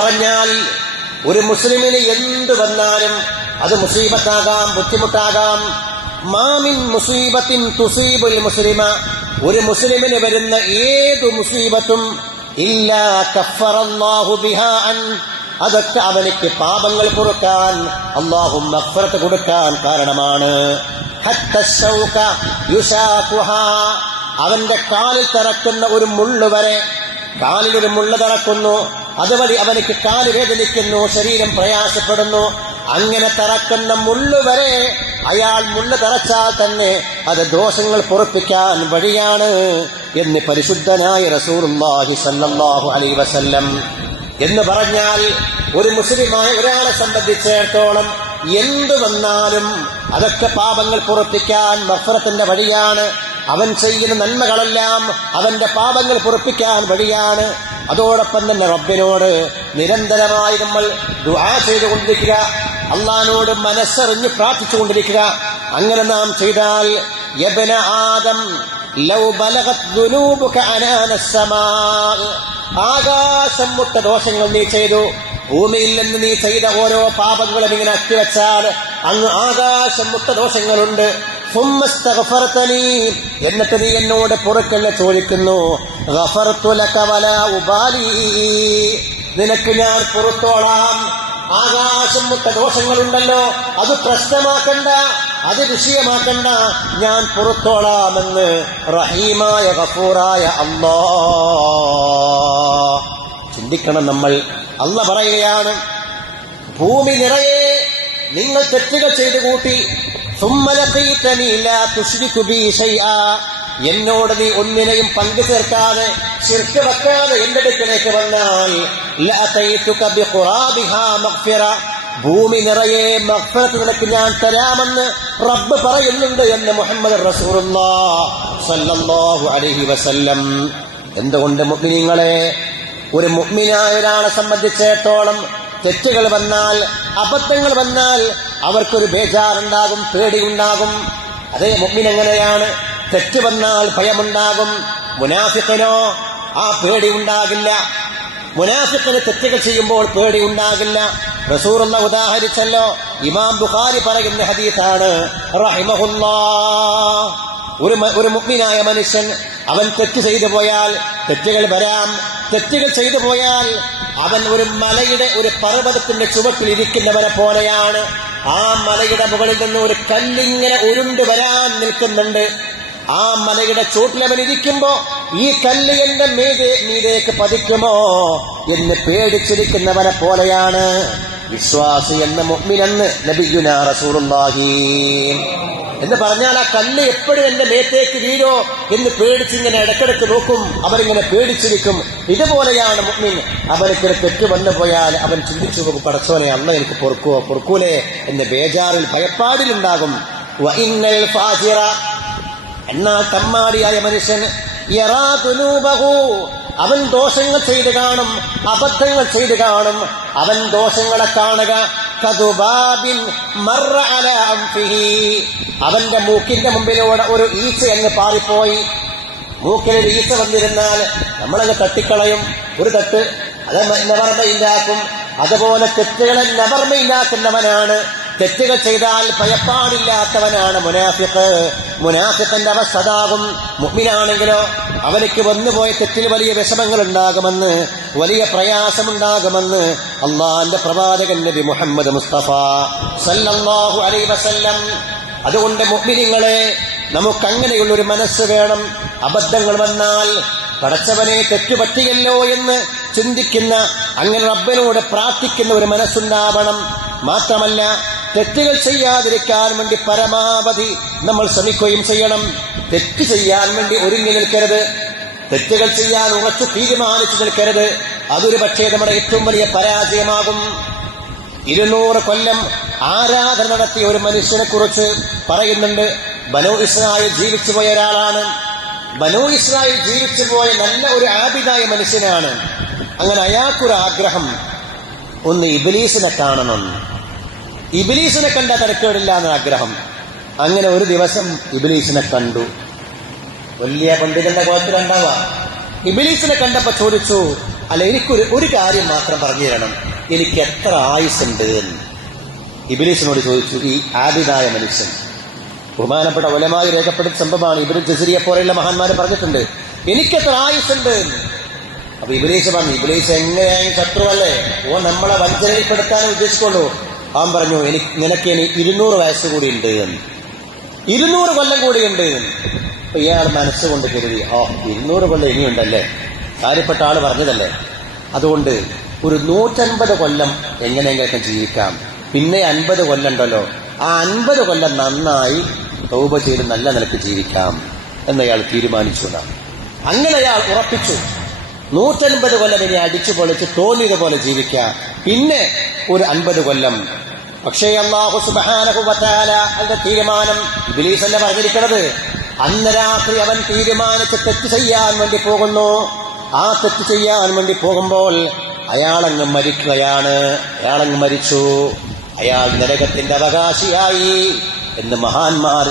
പറഞ്ഞാൽ ഒരു മുസ്ലിമിന് എന്ത് വന്നാലും അത് മുസീബത്താകാം, ബുദ്ധിമുട്ടാകാം. മാമിൻ മുസീബത്തിൻ തുസീബുൽ മുസ്ലിമ, ഒരു മുസ്ലിമിന് വരുന്ന ഏതു മുസീബത്തും ഇല്ലാ കഫറല്ലാഹു ബിഹാ അൻ, അതൊക്കെ അവനിക്ക് പാപങ്ങൾ പൊറുക്കാൻ, അല്ലാഹു മഗ്ഫിറത്ത് കൊടുക്കാൻ കാരണമാണ്. ഹത്ത ശൗക യുശാഖുഹാ, അവന്റെ കാലിൽ തറക്കുന്ന ഒരു മുള്ളു വരെ, കാലിൽ ഒരു മുള്ള തറക്കുന്നു, അതുവഴി അവനിക്ക് കാല് വേദനിക്കുന്നു, ശരീരം പ്രയാസപ്പെടുന്നു. അങ്ങനെ തറക്കുന്ന മുള്ളു വരെ അയാൾ മുള്ള തറച്ചാൽ തന്നെ അത് ദോഷങ്ങൾ പൊറുപ്പിക്കാൻ വഴിയാണ് എന്ന് പരിശുദ്ധനായ റസൂലുള്ളാഹി സ്വല്ലല്ലാഹു അലൈഹി വസല്ലം. എന്ന് പറഞ്ഞാൽ ഒരു മുസ്ലിമായ ഒരാളെ സംബന്ധിച്ചിടത്തോളം എന്തു വന്നാലും അതൊക്കെ പാപങ്ങൾ പൊറുപ്പിക്കാൻ മഗ്ഫിറത്തിന്റെ വഴിയാണ്. അവൻ ചെയ്യുന്ന നന്മകളെല്ലാം അവന്റെ പാപങ്ങൾ പൊറുപ്പിക്കാൻ വഴിയാണ്. അതോടൊപ്പം തന്നെ റബ്ബിനോട് നിരന്തരമായി നമ്മൾ ദുആ ചെയ്തുകൊണ്ടിരിക്കുക, അള്ളാഹിനോട് മനസ്സറിഞ്ഞ് പ്രാർത്ഥിച്ചുകൊണ്ടിരിക്കുക. അങ്ങനെ നാം ചെയ്താൽ യബ്ന ആദം ലൗ ബലഗത് ദുനൂബുക അനാന സമാ, ആകാശം മുട്ട ദോഷങ്ങൾ നീ ചെയ്തു, ഭൂമിയിൽ നിന്ന് നീ ചെയ്ത ഓരോ പാപങ്ങളും ഇങ്ങനെ അട്ടിവെച്ചാൽ അങ്ങ് ആകാശം മുട്ട ദോഷങ്ങളുണ്ട്. എന്നിട്ട് നീ എന്നോട് പൊറുക്കല്ല ചോദിക്കുന്നു, ഗഫർതു ലക വലാ ഉബാലി, നിനക്ക് ഞാൻ പൊറുത്തോളാം. ആകാശം മുട്ട ദോഷങ്ങളുണ്ടല്ലോ, അത് പ്രശ്നമാക്കണ്ട, അത് വിഷയമാക്കണ്ട, ഞാൻ പൊറുത്തോളാമെന്ന് റഹീമായ ഗഫൂറായ അല്ലാഹ്. ചിന്തിക്കണം നമ്മൾ. അല്ലാഹ് പറയുകയാണ്, ഭൂമി നിറയെ നിങ്ങൾ തെറ്റുകൾ ചെയ്തു കൂട്ടി, എന്നോട് നീ ഒന്നിനെയും പങ്കു ചേർക്കാതെ ശിർക്ക് വെക്കാതെ എന്റെ അടുക്കലേക്ക് വന്നാൽ ഭൂമി നിറയെ മഗ്ഫിറത്ത് നിനക്ക് ഞാൻ തരാമെന്ന് റബ്ബ് പറയുന്നുണ്ട് എന്ന് മുഹമ്മദ് റസൂലുള്ളാഹി സ്വല്ലല്ലാഹു അലൈഹി വസല്ലം. എന്തുകൊണ്ട് മുഅ്മിനീങ്ങളെ, ഒരു മുഅ്മിനായ ഒരാളെ സംബന്ധിച്ചിടത്തോളം തെറ്റുകൾ വന്നാൽ, അബദ്ധങ്ങൾ വന്നാൽ അവർക്കൊരു ബേജാറുണ്ടാകും, പേടിയുണ്ടാകും. അതേ മുഅ്മിൻ എങ്ങനെയാണ്? തെറ്റ് വന്നാൽ ഭയമുണ്ടാകും. മുനാഫിഖിനോ ആ പേടി ഉണ്ടാകില്ല. മുനാഫിഖിന് തെറ്റുകൾ ചെയ്യുമ്പോൾ പേടി ഉണ്ടാകില്ല. റസൂലുള്ളാഹി ഉദാഹരിച്ചല്ലോ. ഇമാം ബുഖാരി പറയുന്ന ഹദീസാണ് റഹിമഹുല്ലാഹ്. ഒരു മുഅ്മിനായ മനുഷ്യൻ അവൻ തെറ്റ് ചെയ്തു പോയാൽ, തെറ്റുകൾ വരാം, തെറ്റുകൾ ചെയ്തു പോയാൽ അവൻ ഒരു മലയുടെ, ഒരു പർവ്വതത്തിന്റെ ചുവട്ടിൽ ഇരിക്കുന്നവരെ പോലെയാണ്. ആ മലയുടെ മുകളിൽ നിന്ന് ഒരു കല്ലിങ്ങനെ ഉരുണ്ടു വരാൻ നിൽക്കുന്നുണ്ട്. ആ മലയുടെ ചുവട്ടിൽ അവൻ ഇരിക്കുമ്പോ ഈ കല്ല് എന്റെ മീതേക്ക് പതിക്കുമോ എന്ന് പേടിച്ചിരിക്കുന്നവരെ പോലെയാണ് വിശ്വാസി എന്ന മുഅ്മിനെന്ന് നബിയുനാ റസൂലുള്ളാഹി എന്ന് പറഞ്ഞാൽ, ആ കല്ല് എപ്പോഴും എന്റെ മേത്തേക്ക് വീഴോ എന്ന് പേടിച്ചിങ്ങനെ ഇടക്കിടക്ക് നോക്കും. അവരിങ്ങനെ പേടിച്ചിരിക്കും. ഇതുപോലെയാണ് മുഅ്മിൻ. അവനൊക്കെ തെറ്റ് വന്നു പോയാൽ അവൻ ചിന്തിച്ചു പോകും, പടച്ചോനെ അള്ളാഹ് എനിക്ക് പൊറുക്കൂലേ എന്ന ബേജാറിൽ, ഭയപ്പാടിലുണ്ടാകും. വഇന്നൽ ഫാജിറ, എന്നാൽ തമ്മാടിയായ മനുഷ്യൻ യറാ ദുനൂബഹു, അവൻ ദോഷങ്ങൾ ചെയ്ത് കാണും, അബദ്ധങ്ങൾ ചെയ്ത് കാണും. അവൻ ദോഷങ്ങളെ കാണുക കദുബാബിൻ മർറ അലാ അൻഫിഹി, അവന്റെ മൂക്കിന്റെ മുമ്പിലൂടെ ഒരു ഈച്ച അങ്ങ് പാറിപ്പോയി. മൂക്കിലൊരു ഈച്ച വന്നിരുന്നാൽ നമ്മളങ്ങ് തട്ടിക്കളയും, ഒരു തട്ട്, അത് നവർമ്മയില്ലാക്കും. അതുപോലെ തെറ്റുകളെ നവർമ്മയില്ലാക്കുന്നവനാണ്. തെറ്റുകൾ ചെയ്താൽ ഭയപ്പാടില്ലാത്തവനാണ് മുനാഫിഖ്. മുനാഫിഖിന്റെ അവസ്ഥ അതാകും. മുഅ്മിനാണെങ്കിലോ അവനിക്ക് വന്നുപോയ തെറ്റിൽ വലിയ വിഷമങ്ങൾ ഉണ്ടാകുമെന്ന്, വലിയ പ്രയാസമുണ്ടാകുമെന്ന് അള്ളാന്റെ പ്രവാചകൻ നബി മുഹമ്മദ് മുസ്തഫ സല്ലല്ലാഹു അലൈഹി വസല്ലം. അതുകൊണ്ട് മുഅ്മിനീങ്ങളെ, നമുക്കങ്ങനെയുള്ളൊരു മനസ്സ് വേണം. അബദ്ധങ്ങൾ വന്നാൽ പടച്ചവനെ തെറ്റുപറ്റിയല്ലോ എന്ന് ചിന്തിക്കുന്ന, അങ്ങനെ റബ്ബിനോട് പ്രാർത്ഥിക്കുന്ന ഒരു മനസ്സുണ്ടാവണം. മാത്രമല്ല, തെറ്റുകൾ ചെയ്യാതിരിക്കാൻ വേണ്ടി പരമാവധി നമ്മൾ ശ്രമിക്കുകയും ചെയ്യണം. തെറ്റ് ചെയ്യാൻ വേണ്ടി ഒരുങ്ങി നിൽക്കരുത്. തെറ്റുകൾ ചെയ്യാൻ ഉറച്ചു തീരുമാനിച്ചു നിൽക്കരുത്. അതൊരു പക്ഷേ നമ്മുടെ ഏറ്റവും വലിയ പരാജയമാകും. 200 കൊല്ലം ആരാധന നടത്തിയ ഒരു മനുഷ്യനെ കുറിച്ച് പറയുന്നുണ്ട്. ബനൂ ഇസ്രായേൽ ജീവിച്ചു പോയ ഒരാളാണ്. ബനൂ ഇസ്രായേൽ ജീവിച്ചു പോയ നല്ല ഒരു ആബിദായ മനുഷ്യനാണ്. അങ്ങനെ അയാൾക്കൊരു ആഗ്രഹം, ഒന്ന് ഇബ്ലീസിനെ കാണണം. ഇബ്ലീസിനെ കണ്ട തരക്കേടില്ല എന്ന ആഗ്രഹം. അങ്ങനെ ഒരു ദിവസം ഇബ്ലീസിനെ കണ്ടു. വലിയ പണ്ഡിതന്റെ കോലത്തിലുണ്ടാവുക. ഇബ്ലീസിനെ കണ്ടപ്പോ ചോദിച്ചു, അല്ല എനിക്കൊരു കാര്യം മാത്രം പറഞ്ഞു തരണം, എനിക്ക് എത്ര ആയുസ്സുണ്ട് എന്ന് ഇബ്ലീസിനോട് ചോദിച്ചു. ഈ ആബിദായ മനുഷ്യൻ, ബഹുമാനപ്പെട്ട ഉലമായി രേഖപ്പെടുത്തിയ സംഭവമാണ്. ഇബ്നു ജസരിയെ പോലെയുള്ള മഹാന്മാർ പറഞ്ഞിട്ടുണ്ട്, എനിക്കെത്ര ആയുസ്സുണ്ട്. അപ്പൊ ഇബ്ലീസ് പറഞ്ഞു, ഇബ്ലീസ് എങ്ങനെയായും ശത്രുവല്ലേ, ഓ നമ്മളെ വഞ്ചനയിൽപ്പെടുത്താനേ ഉദ്ദേശിക്കുള്ളൂ. അവൻ പറഞ്ഞു, നിനക്ക് ഇനി 200 വയസ്സ് കൂടി ഉണ്ട് എന്ന്, 200 കൊല്ലം കൂടിയുണ്ട് എന്ന്. അപ്പൊ ഇയാൾ മനസ്സുകൊണ്ട് കരുതി, 200 കൊല്ലം ഇനിയുണ്ടല്ലേ, കാര്യപ്പെട്ട ആള് പറഞ്ഞതല്ലേ, അതുകൊണ്ട് ഒരു 150 കൊല്ലം എങ്ങനെയെങ്കിലും ജീവിക്കാം, പിന്നെ 50 കൊല്ലം ഉണ്ടല്ലോ, ആ 50 കൊല്ലം നന്നായി തൗബ ചെയ്ത് നല്ല നിലക്ക് ജീവിക്കാം എന്നയാൾ തീരുമാനിച്ചു എന്നാണ്. അങ്ങനെ അയാൾ ഉറപ്പിച്ചു, 150 കൊല്ലം ഇനി അടിച്ചു പൊളിച്ച് തോന്നിയതുപോലെ ജീവിക്കാം, പിന്നെ ഒരു 50 കൊല്ലം. പക്ഷേ അല്ലാഹു സുബ്ഹാനഹു വ തആല അതിന്റെ തീരുമാനം ഇബ്ലീസല്ല പറഞ്ഞിരിക്കുന്നത്. അന്ന് രാത്രി അവൻ തീരുമാനിച്ച് തെറ്റ് ചെയ്യാൻ വേണ്ടി പോകുന്നു. ആ തെറ്റ് ചെയ്യാൻ വേണ്ടി പോകുമ്പോൾ അയാളങ്ങ് മരിക്കുകയാണ്. അയാളങ്ങ് മരിച്ചു, അയാൾ നരകത്തിന്റെ അവകാശിയായി എന്ന് മഹാന്മാർ